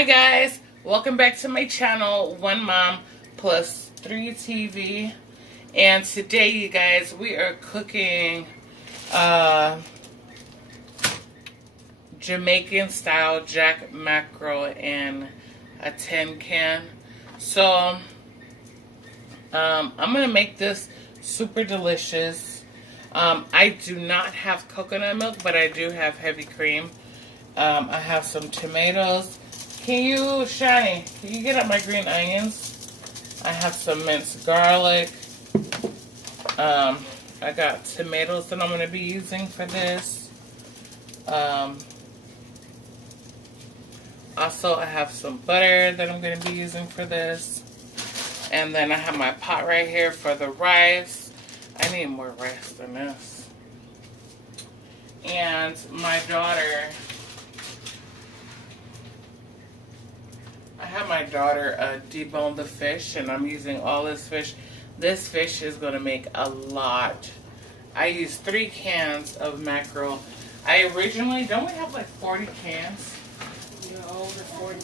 Hi guys, welcome back to my channel, One Mom Plus 3 TV. And today, you guys, we are cooking Jamaican style jack mackerel in a tin can. So I'm gonna make this super delicious. I do not have coconut milk, but I do have heavy cream. I have some tomatoes. Can you, Shani, can you get up my green onions? I have some minced garlic. I got tomatoes that I'm going to be using for this. Also, I have some butter that I'm going to be using for this. And then I have my pot right here for the rice. I need more rice than this. And my daughter... I have my daughter debone the fish, and I'm using all this fish. This fish is going to make a lot. I used 3 cans of mackerel. I originally, don't we have like 40 cans? Yeah, over 40.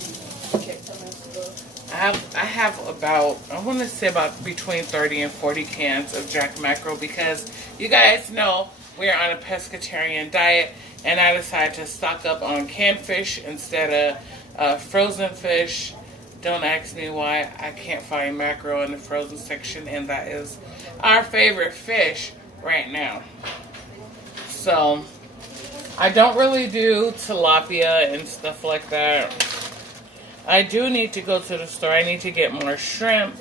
I have about, I want to say about between 30 and 40 cans of jack mackerel, because you guys know we're on a pescatarian diet, and I decided to stock up on canned fish instead of frozen fish. Don't ask me why I can't find mackerel in the frozen section, and that is our favorite fish right now. So I don't really do tilapia and stuff like that. I do need to go to the store. I need to get more shrimp,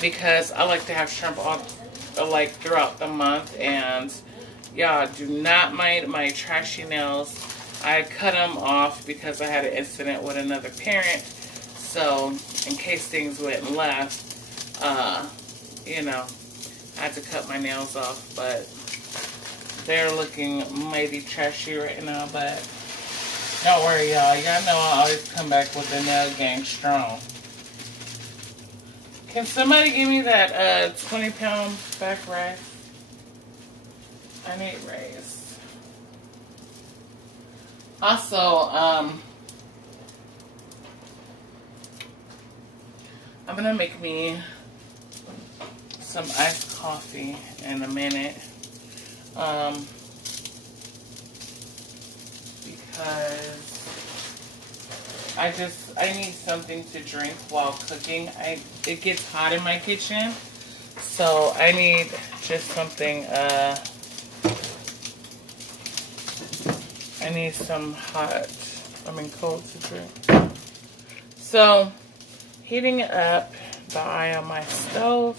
because I like to have shrimp all like throughout the month. And y'all, do not mind my trashy nails. I cut them off because I had an incident with another parent. So, in case things went left, you know, I had to cut my nails off. But they're looking mighty trashy right now. But don't worry, y'all. Y'all know I always come back with the nail game strong. Can somebody give me that 20-pound back rice? I need rice. Also, I'm gonna make me some iced coffee in a minute, because I need something to drink while cooking. It gets hot in my kitchen, so I need just something. I need some cold to drink. So, heating up the eye on my stove,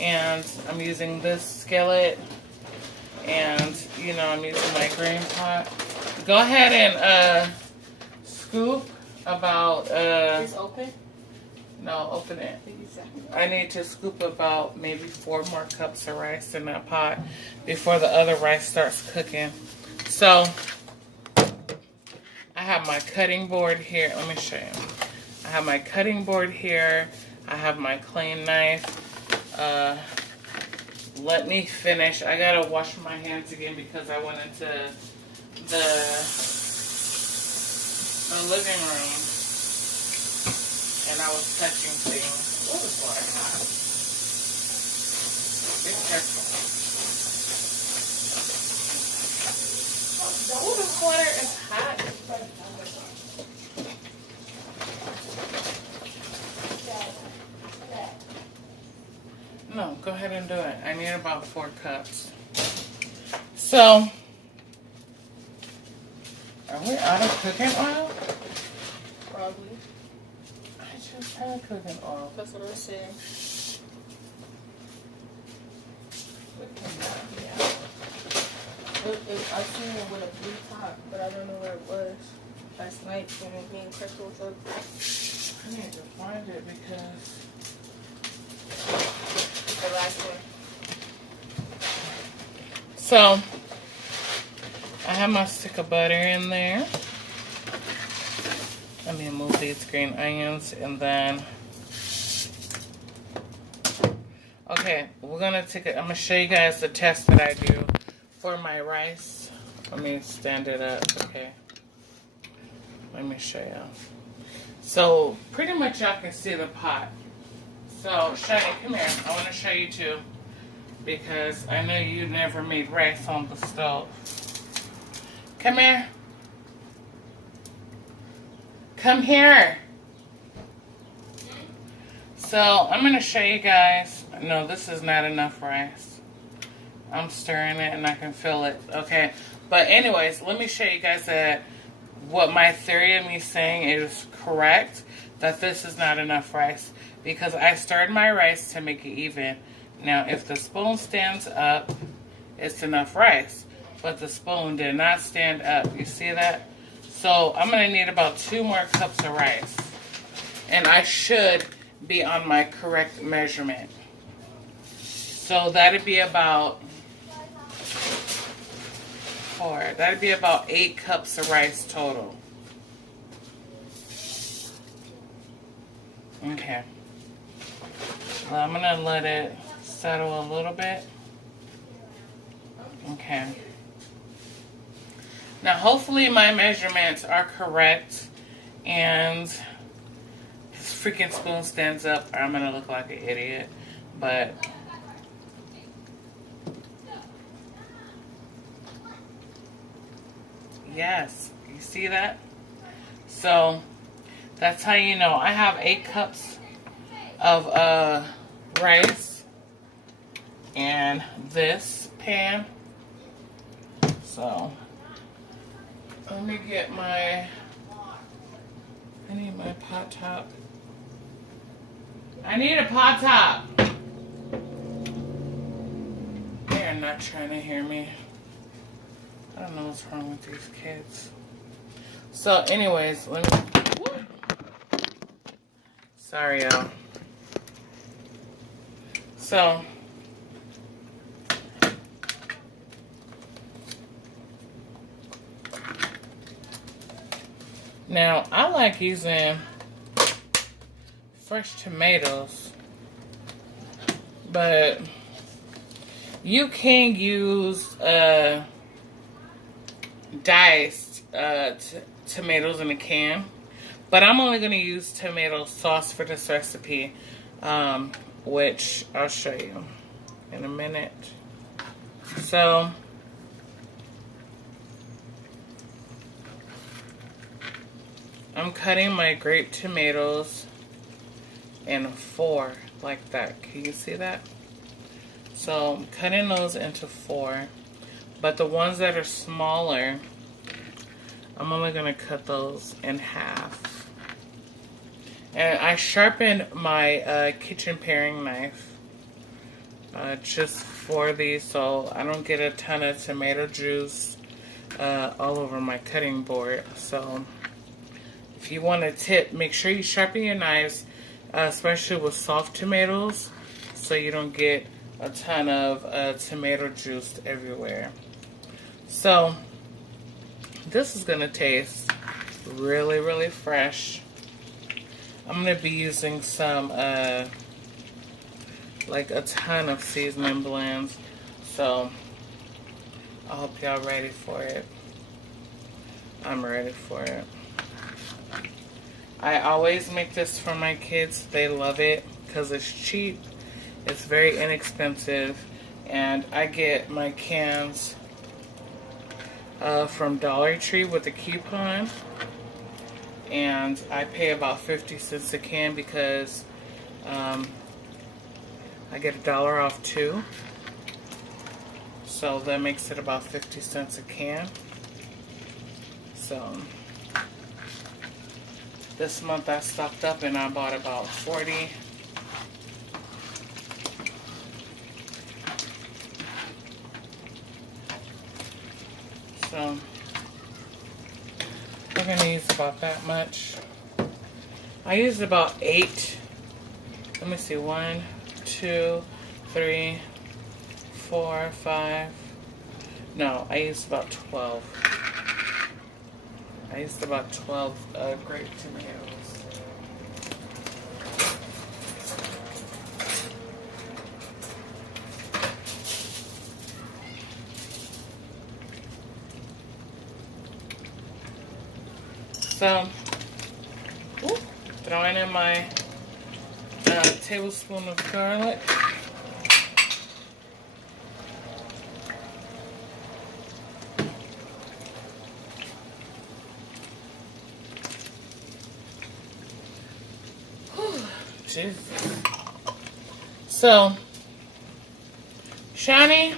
and I'm using this skillet, and you know, I'm using my grain pot. Go ahead and scoop about Is open? No, open it. I need to scoop about maybe 4 more cups of rice in that pot before the other rice starts cooking. So, I have my cutting board here. Let me show you. I have my cutting board here. I have my clean knife. Let me finish. I gotta wash my hands again because I went into the living room and I was touching things. What is water hot? Be careful. Oh, the water is hot. No, go ahead and do it. I need about 4 cups. So, are we out of cooking oil? Probably. I just had cooking oil. That's what I was saying. I seen it with a blue top, but I don't know where it was. Last night when me and Crystal was up. I need to find it because The last one. So, I have my stick of butter in there. Let me move these green onions, and then, okay, we're gonna take it. I'm gonna show you guys the test that I do for my rice. Let me stand it up, okay. Let me show you. So pretty much y'all can see the pot. So Shani, come here. I want to show you too, because I know you never made rice on the stove. Come here. Come here. So I'm going to show you guys. No, this is not enough rice. I'm stirring it and I can feel it. Okay. But anyways, let me show you guys that what my theory of me saying is correct. That this is not enough rice. Because I stirred my rice to make it even. Now, if the spoon stands up, it's enough rice. But the spoon did not stand up. You see that? So I'm going to need about 2 more cups of rice. And I should be on my correct measurement. So that'd be about 4. That'd be about 8 cups of rice total. Okay. Well, I'm going to let it settle a little bit. Okay. Now, hopefully my measurements are correct and this freaking spoon stands up or I'm going to look like an idiot. But yes, you see that? So that's how you know. I have 8 cups of rice in this pan. So let me get I need my pot top. I need a pot top. They're not trying to hear me. I don't know what's wrong with these kids. So anyways, let me, sorry y'all. So now I like using fresh tomatoes, but you can use diced tomatoes in a can, but I'm only going to use tomato sauce for this recipe, which I'll show you in a minute. So I'm cutting my grape tomatoes in 4 like that. Can you see that? So I'm cutting those into 4, but the ones that are smaller, I'm only going to cut those in half. And I sharpened my kitchen paring knife just for these so I don't get a ton of tomato juice all over my cutting board. So if you want a tip, make sure you sharpen your knives, especially with soft tomatoes, so you don't get a ton of tomato juice everywhere. So this is going to taste really, really fresh. I'm going to be using some, like a ton of seasoning blends. So I hope y'all ready for it. I'm ready for it. I always make this for my kids. They love it because it's cheap. It's very inexpensive. And I get my cans from Dollar Tree with a coupon. And I pay about 50 cents a can because I get $1 off too. So that makes it about 50 cents a can. So this month I stocked up and I bought about 40. So we're going to use about that much. I used about 8. Let me see. 1, 2, 3, 4, 5. No, I used about 12. I used about 12 grape tomatoes. So Ooh. Throwing in my tablespoon of garlic. Jesus. So, Shani,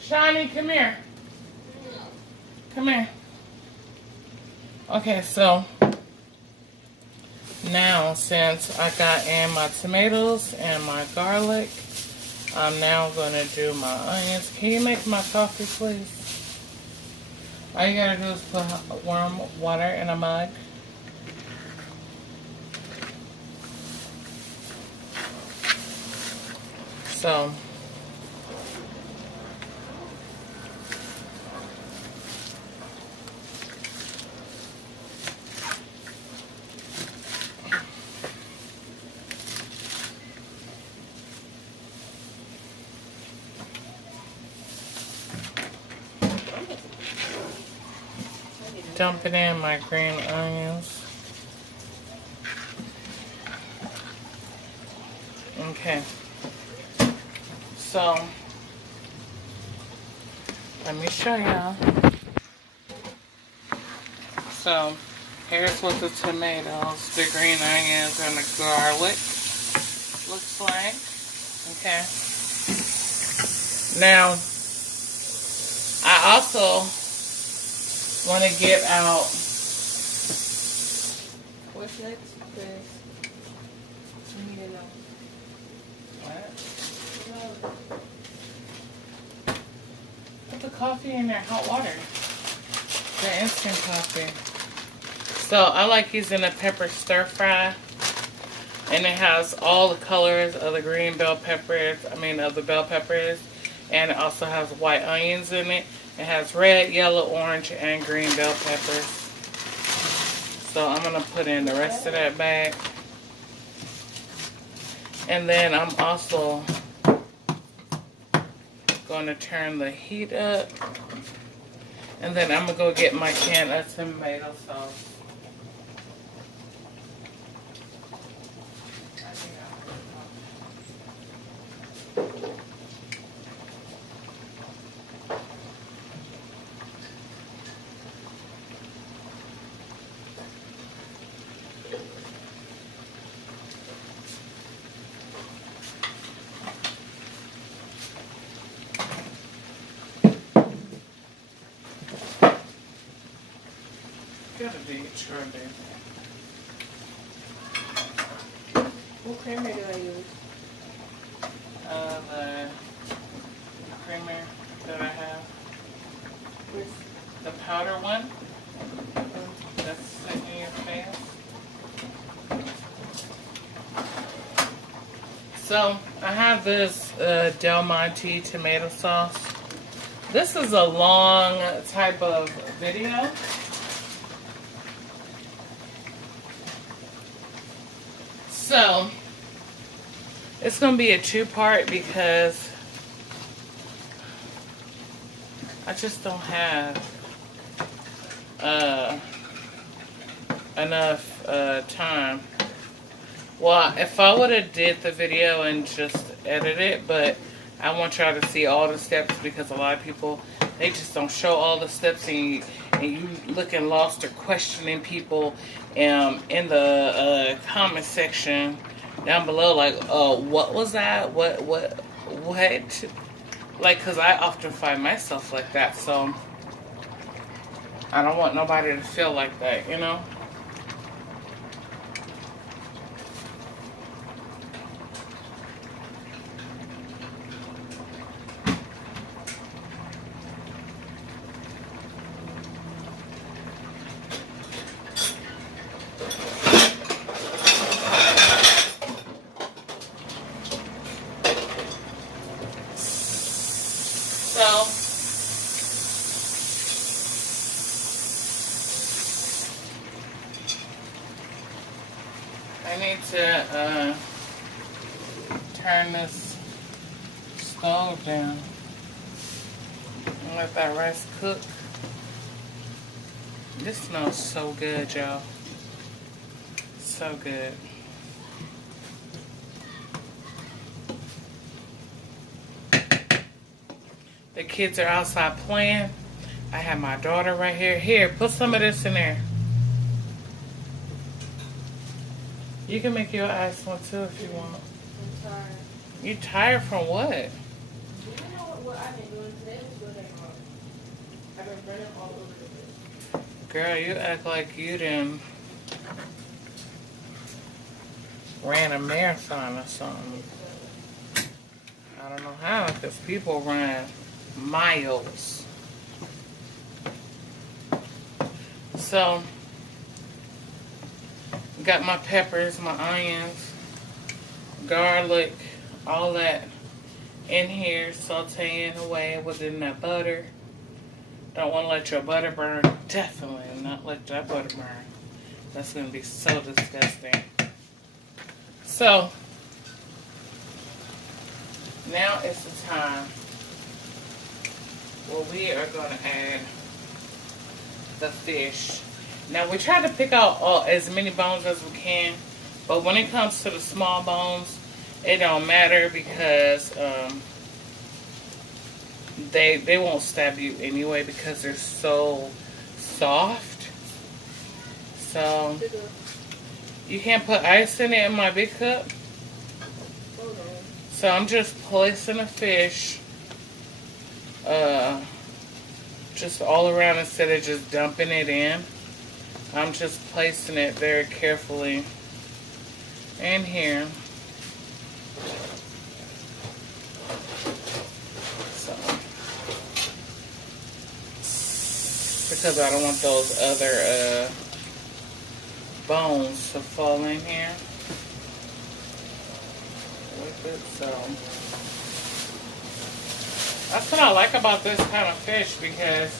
Shani, come here. Come here. Okay, so now since I got in my tomatoes and my garlic, I'm now going to do my onions. Can you make my coffee, please? All you gotta do is put warm water in a mug. So, dumping in my green onions. Okay. So, let me show y'all. So, here's what the tomatoes, the green onions, and the garlic looks like. Okay. Now, I also want to get out. What's next? Because I need to know. What? Put the coffee in there, hot water. The instant coffee. So I like using a pepper stir fry. And it has all the colors of the green bell peppers, of the bell peppers. And it also has white onions in it. It has red, yellow, orange, and green bell peppers. So I'm going to put in the rest of that bag. And then I'm also going to turn the heat up. And then I'm going to go get my can of tomato sauce. Gotta be strawberry. What creamer do I use? The creamer that I have. With The powder one. That's sitting in your face. So, I have this Del Monte tomato sauce. This is a long type of video. So, it's going to be a two-part because I just don't have enough time. Well, if I would have did the video and just edited it, but I want y'all to see all the steps because a lot of people, they just don't show all the steps, and you looking lost or questioning people in the comment section down below, like, what was that? What? Like, because I often find myself like that, so I don't want nobody to feel like that, you know? So, I need to turn this stove down and let that rice cook. This smells so good, y'all. So good. The kids are outside playing. I have my daughter right here. Here, put some of this in there. You can make your ice one too if you want. I'm tired. You tired from what? You know what I've been doing today is good. I've been running all over the place. Girl, you act like you done ran a marathon or something. I don't know how, because people run miles. So, got my peppers, my onions, garlic, all that in here, sauteing away within that butter. Don't want to let your butter burn. Definitely not let that butter burn. That's going to be so disgusting. So, now is the time where we are going to add the fish. Now, we try to pick out as many bones as we can, but when it comes to the small bones, it don't matter because they won't stab you anyway because they're so soft. So, you can't put ice in it in my big cup. So I'm just placing the fish just all around instead of just dumping it in. I'm just placing it very carefully in here. So, because I don't want those other bones to fall in here with it. So that's what I like about this kind of fish, because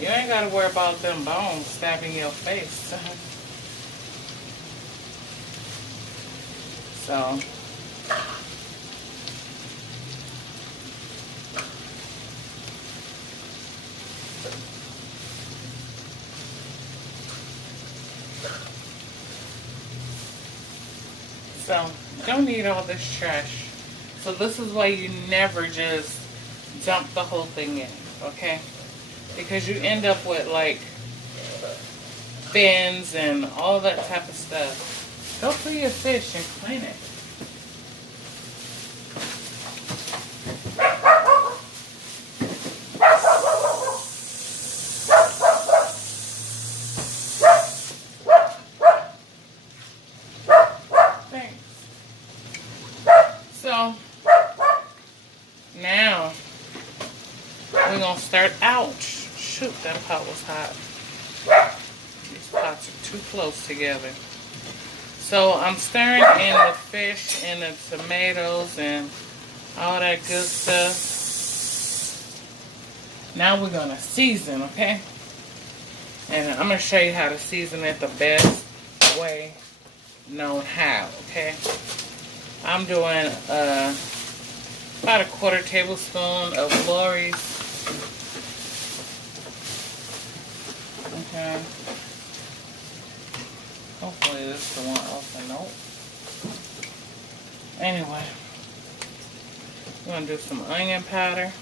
you ain't got to worry about them bones stabbing your face. So you don't need all this trash. So this is why you never just dump the whole thing in, okay? Because you end up with like fins and all that type of stuff. Go through your fish and clean it. So now we're gonna start out. Shoot, that pot was hot. These pots are too close together. So I'm stirring in the fish and the tomatoes and all that good stuff. Now we're gonna season, okay? And I'm gonna show you how to season it the best way known how, okay? I'm doing about a 1/4 tablespoon of Lori's. Okay. Hopefully this is the one open. Nope. Anyway, I'm gonna do some onion powder.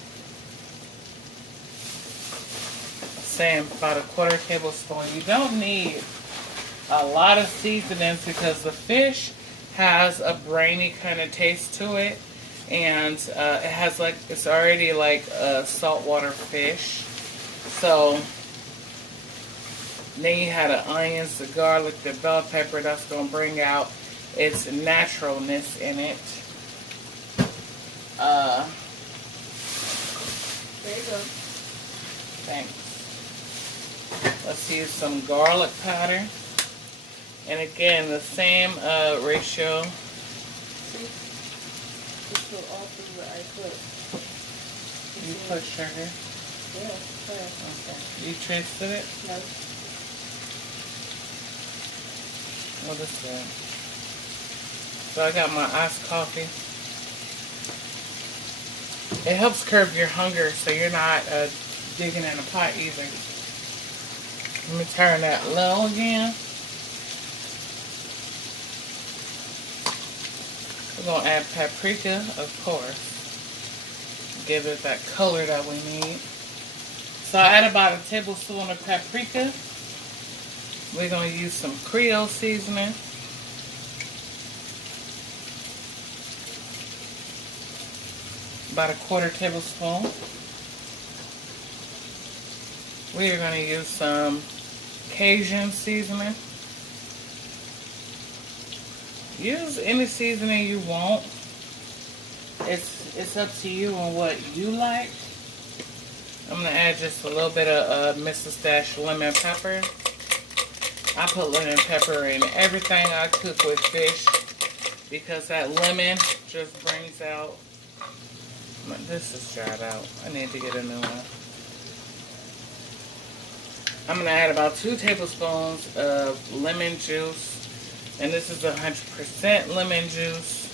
Saying about a 1/4 tablespoon. You don't need a lot of seasonings because the fish has a brainy kind of taste to it, and it has like, it's already like a saltwater fish. So then you have the onions, the garlic, the bell pepper. That's going to bring out its naturalness in it. There you go. Thanks. Let's use some garlic powder. And again, the same ratio. See? Just put all through what I put. You put sugar? Yeah, okay. Okay. You tasted it? No. What is that? So I got my iced coffee. It helps curb your hunger so you're not digging in a pot either. Let me turn that low again. We're going to add paprika, of course. Give it that color that we need. So I add about a tablespoon of paprika. We're going to use some Creole seasoning. About a quarter tablespoon. We are going to use some Cajun seasoning. Use any seasoning you want. It's up to you on what you like. I'm going to add just a little bit of Mrs. Dash lemon pepper. I put lemon pepper in everything I cook with fish because that lemon just brings out. This is dried out. I need to get a new one. I'm going to add about 2 tablespoons of lemon juice. And this is 100% lemon juice.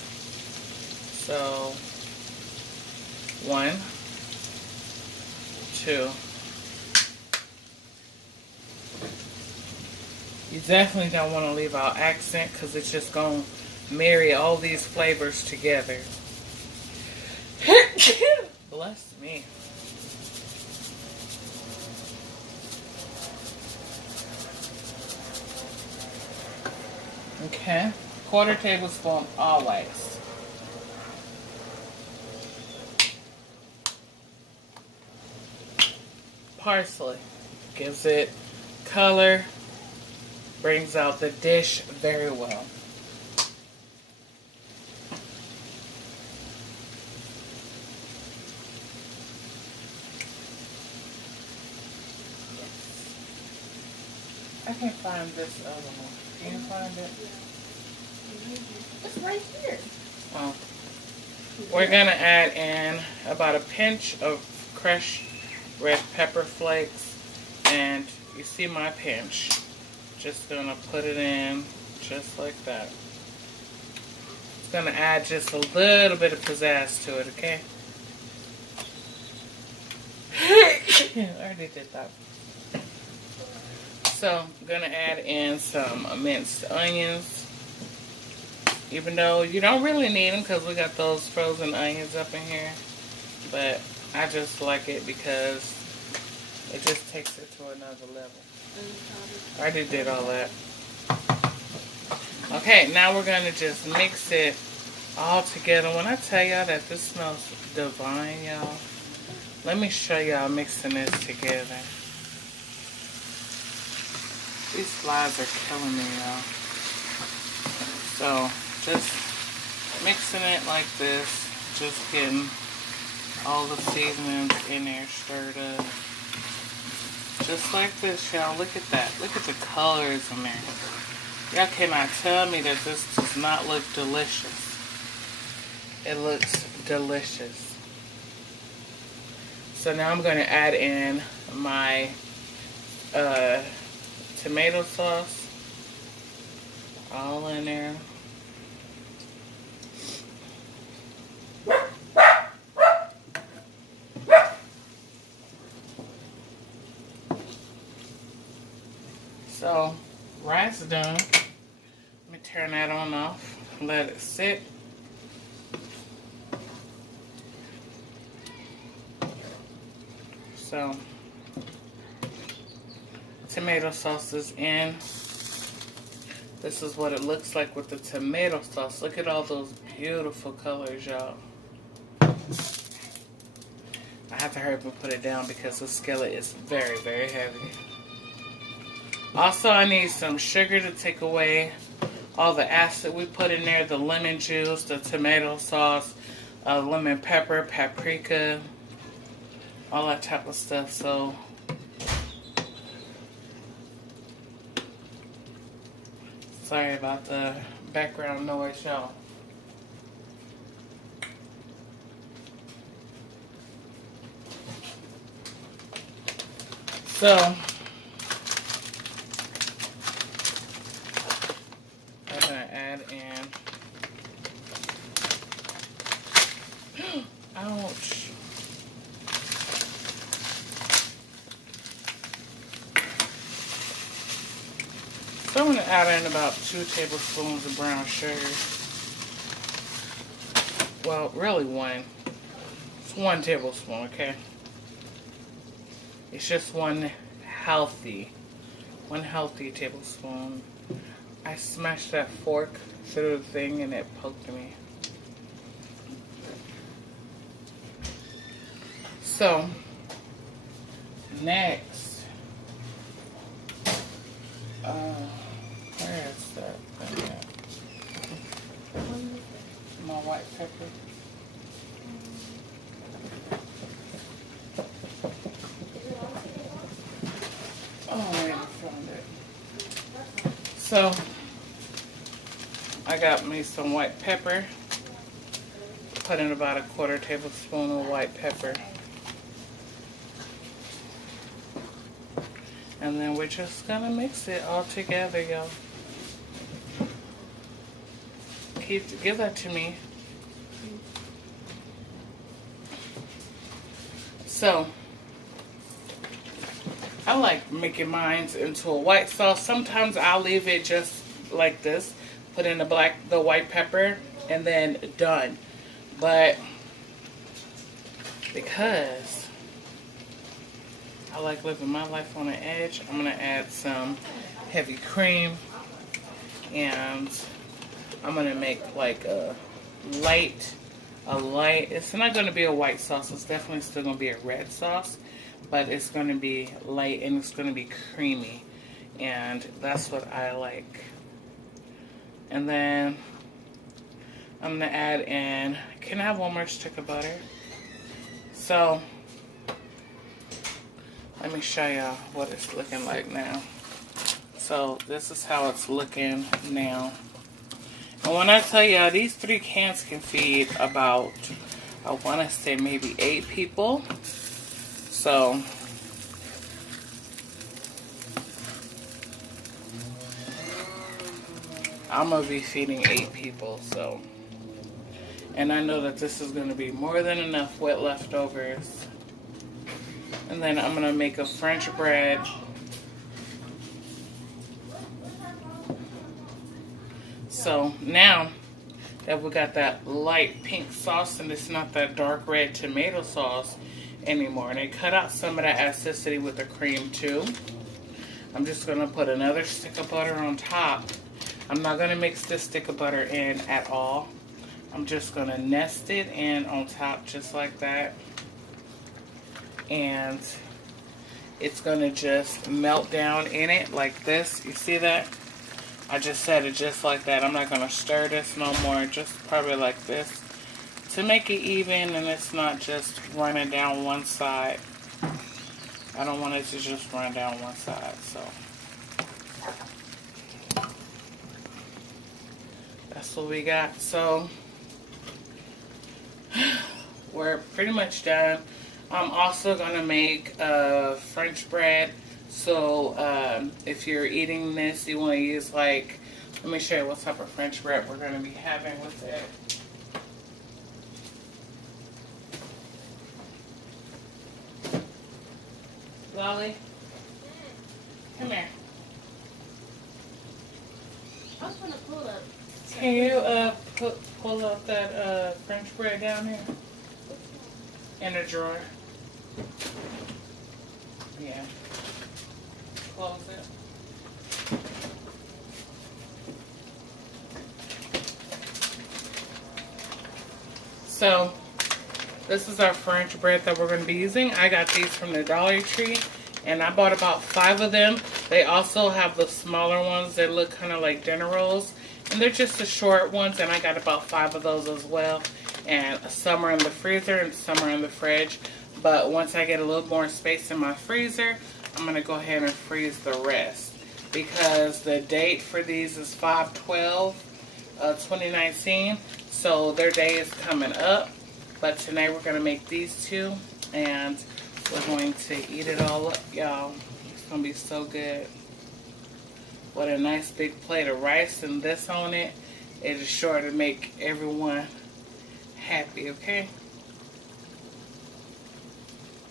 So, 1, 2. You definitely don't want to leave out accent because it's just going to marry all these flavors together. Bless me. Okay, quarter tablespoon always. Parsley gives it color, brings out the dish very well. I can't find this other one. Can you find it? It's right here. Oh. We're going to add in about a pinch of crushed red pepper flakes. And you see my pinch. Just going to put it in just like that. It's going to add just a little bit of pizzazz to it, okay? I already did that. So I'm going to add in some minced onions. Even though you don't really need them because we got those frozen onions up in here. But I just like it because it just takes it to another level. I already did all that. Okay, now we're going to just mix it all together. When I tell y'all that this smells divine, y'all, let me show y'all mixing this together. These flies are killing me, y'all. So, just mixing it like this. Just getting all the seasonings in there stirred up. Just like this, y'all. Look at that. Look at the colors in there. Y'all cannot tell me that this does not look delicious. It looks delicious. So now I'm going to add in my tomato sauce, all in there. So, rice done. Let me turn that on off, let it sit. So, tomato sauce is in. This is what it looks like with the tomato sauce. Look at all those beautiful colors, y'all. I have to hurry up and put it down because the skillet is very, very heavy. Also, I need some sugar to take away all the acid we put in there. The lemon juice, the tomato sauce, lemon pepper, paprika, all that type of stuff. So, sorry about the background noise, y'all. So, I'm going to add in add in about 2 tablespoons of brown sugar. Well, really one. It's 1 tablespoon, okay? It's just one healthy tablespoon. I smashed that fork through the thing and it poked me. So, next, where is that thing at? My white pepper. Oh, I found it. So, I got me some white pepper. Put in about a 1/4 tablespoon of white pepper. And then we're just gonna mix it all together, y'all. Give that to me. So, I like making mine into a white sauce. Sometimes I'll leave it just like this. Put in the white pepper, and then done. But because I like living my life on the edge, I'm gonna add some heavy cream, and I'm gonna make like a light. It's not gonna be a white sauce. It's definitely still gonna be a red sauce, but it's gonna be light and it's gonna be creamy, and that's what I like. And then I'm gonna add in. Can I have 1 more stick of butter? So let me show y'all what it's looking like now. So this is how it's looking now. And when I tell y'all, these 3 cans can feed about, I want to say maybe 8 people. So I'm going to be feeding 8 people. So, and I know that this is going to be more than enough wet leftovers. And then I'm going to make a French bread. So now that we got that light pink sauce and it's not that dark red tomato sauce anymore, and they cut out some of that acidity with the cream too, I'm just going to put another stick of butter on top. I'm not going to mix this stick of butter in at all. I'm just going to nest it in on top just like that. And it's going to just melt down in it like this. You see that? I just set it just like that. I'm not going to stir this no more. Just probably like this to make it even and it's not just running down one side. I don't want it to just run down one side. So that's what we got. So we're pretty much done. I'm also going to make French bread. So if you're eating this, you want to use like, let me show you what type of French bread we're going to be having with it. Lolly, come here. I was trying to pull up. Can you pull up that French bread down here? In a drawer. Yeah. Close it. So, this is our French bread that we're going to be using. I got these from the Dollar Tree, and I bought about 5 of them. They also have the smaller ones that look kind of like dinner rolls, and they're just the short ones, and I got about 5 of those as well. And some are in the freezer and some are in the fridge. But once I get a little more space in my freezer, I'm going to go ahead and freeze the rest. Because the date for these is 5/12/2019. So their day is coming up. But tonight we're going to make these 2. And we're going to eat it all up, y'all. It's going to be so good. What a nice big plate of rice and this on it. It is sure to make everyone happy, okay?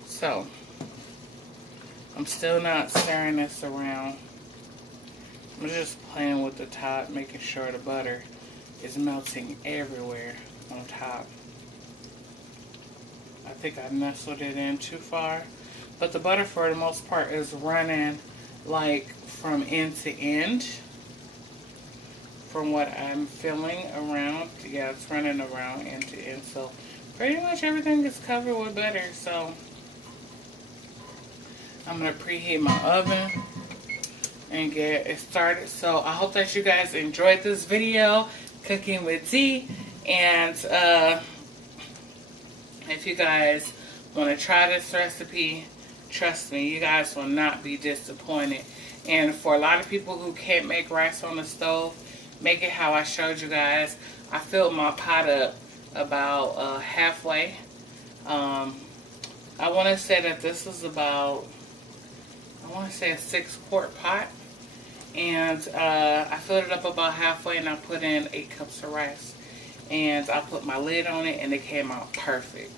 So, I'm still not stirring this around. I'm just playing with the top, making sure the butter is melting everywhere on top. I think I nestled it in too far. But the butter, for the most part, is running like from end to end. From what I'm feeling around. Yeah, it's running around end to end. So pretty much everything is covered with butter. So I'm going to preheat my oven and get it started. So I hope that you guys enjoyed this video, Cooking with Z. And if you guys want to try this recipe, trust me, you guys will not be disappointed. And for a lot of people who can't make rice on the stove, make it how I showed you guys. I filled my pot up about halfway. I want to say that this is about, I want to say a 6-quart pot. And I filled it up about halfway, and I put in 8 cups of rice. And I put my lid on it, and it came out perfect.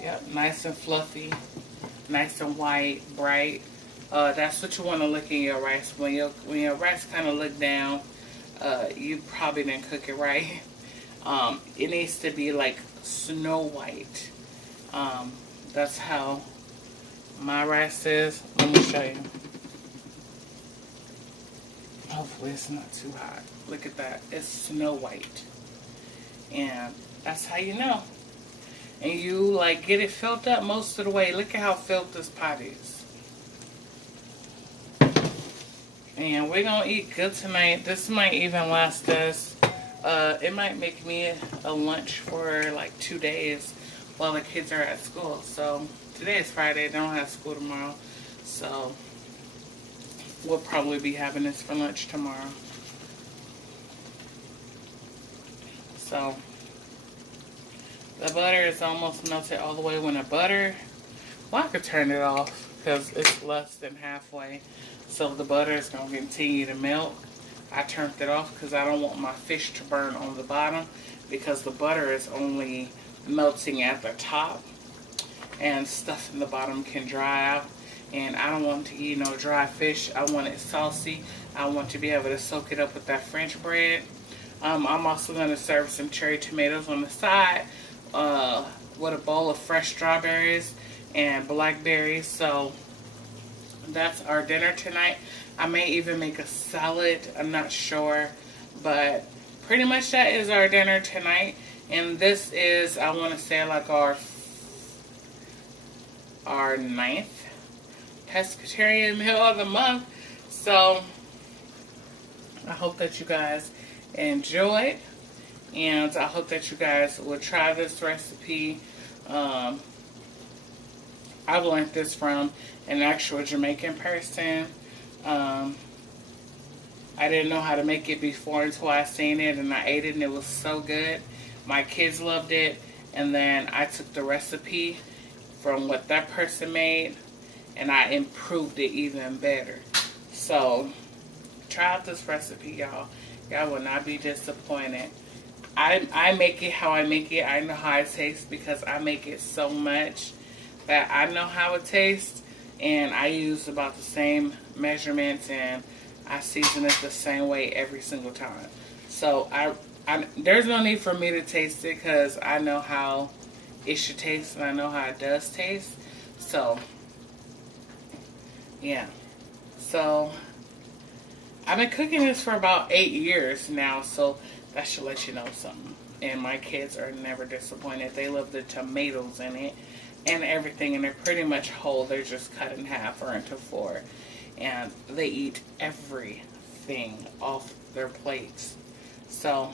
Yep, nice and fluffy, nice and white, bright. That's what you want to look in your rice. When your rice kind of look down, you probably didn't cook it right. It needs to be like snow white. That's how my rice is. Let me show you. Hopefully it's not too hot. Look at that. It's snow white. And that's how you know. And you like get it filled up most of the way. Look at how filled this pot is. And we're going to eat good tonight. This might even last us. It might make me a lunch for like 2 days while the kids are at school. So today is Friday. They don't have school tomorrow. So we'll probably be having this for lunch tomorrow. So the butter is almost melted all the way. When the butter, well, I could turn it off because it's less than halfway. So the butter is going to continue to melt. I turned it off because I don't want my fish to burn on the bottom, because the butter is only melting at the top and stuff in the bottom can dry out. And I don't want to eat no dry fish. I want it saucy. I want to be able to soak it up with that French bread. I'm also going to serve some cherry tomatoes on the side with a bowl of fresh strawberries and blackberries. So that's our dinner tonight. I may even make a salad. I'm not sure. But pretty much that is our dinner tonight. And this is, I want to say, like our 9th pescatarian meal of the month. So I hope that you guys enjoyed, and I hope that you guys will try this recipe. I've learned this from an actual Jamaican person. I didn't know how to make it before until I seen it, and I ate it, and it was so good. My kids loved it, and then I took the recipe from what that person made, and I improved it even better. So try out this recipe, y'all. Y'all will not be disappointed. I make it how I make it. I know how it tastes because I make it so much that I know how it tastes, and I use about the same measurements, and I season it the same way every single time. So there's no need for me to taste it because I know how it should taste, and I know how it does taste. So yeah. So I've been cooking this for about 8 years now, so that should let you know something. And my kids are never disappointed. They love the tomatoes in it and everything, and they're pretty much whole. They're just cut in half or into 4. And they eat everything off their plates. So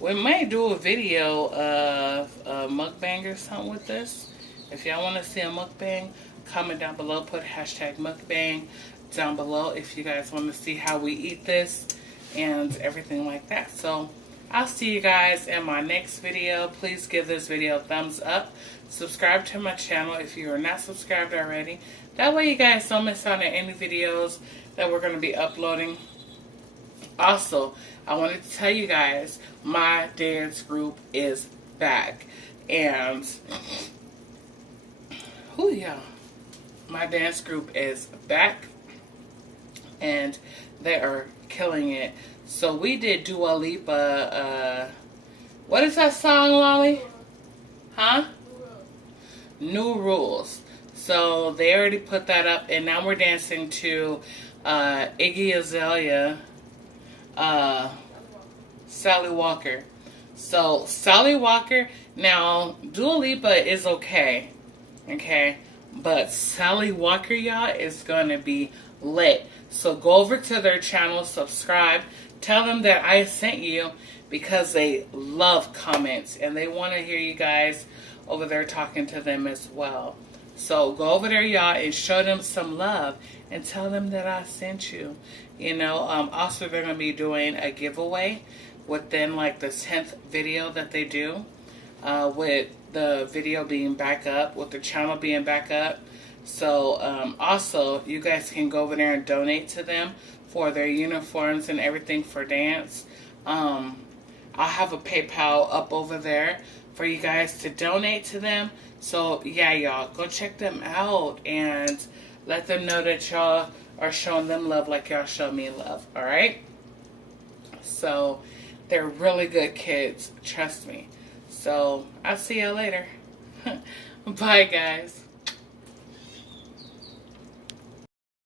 we might do a video of a mukbang or something with this. If y'all want to see a mukbang, comment down below. Put hashtag mukbang down below if you guys want to see how we eat this and everything like that. So I'll see you guys in my next video. Please give this video a thumbs up. Subscribe to my channel if you are not subscribed already. That way you guys don't miss out on any videos that we're going to be uploading. Also, I wanted to tell you guys my dance group is back. And oh yeah, my dance group is back. and they are killing it. So we did Dua Lipa, what is that song, Lolly? Huh? New Rules. So they already put that up, and now we're dancing to Iggy Azalea, Sally Walker. So Sally Walker, now Dua Lipa is okay, but Sally Walker, y'all, is gonna be lit. So go over to their channel, subscribe, tell them that I sent you, because they love comments and they want to hear you guys over there talking to them as well. So go over there, y'all, and show them some love and tell them that I sent you. You know, also they're going to be doing a giveaway within like the 10th video that they do, with the video being back up, with the channel being back up. So also you guys can go over there and donate to them for their uniforms and everything for dance. I'll have a PayPal up over there for you guys to donate to them. So yeah, y'all, go check them out and let them know that y'all are showing them love like y'all show me love. All right? So they're really good kids, trust me. So I'll see y'all later. Bye, guys.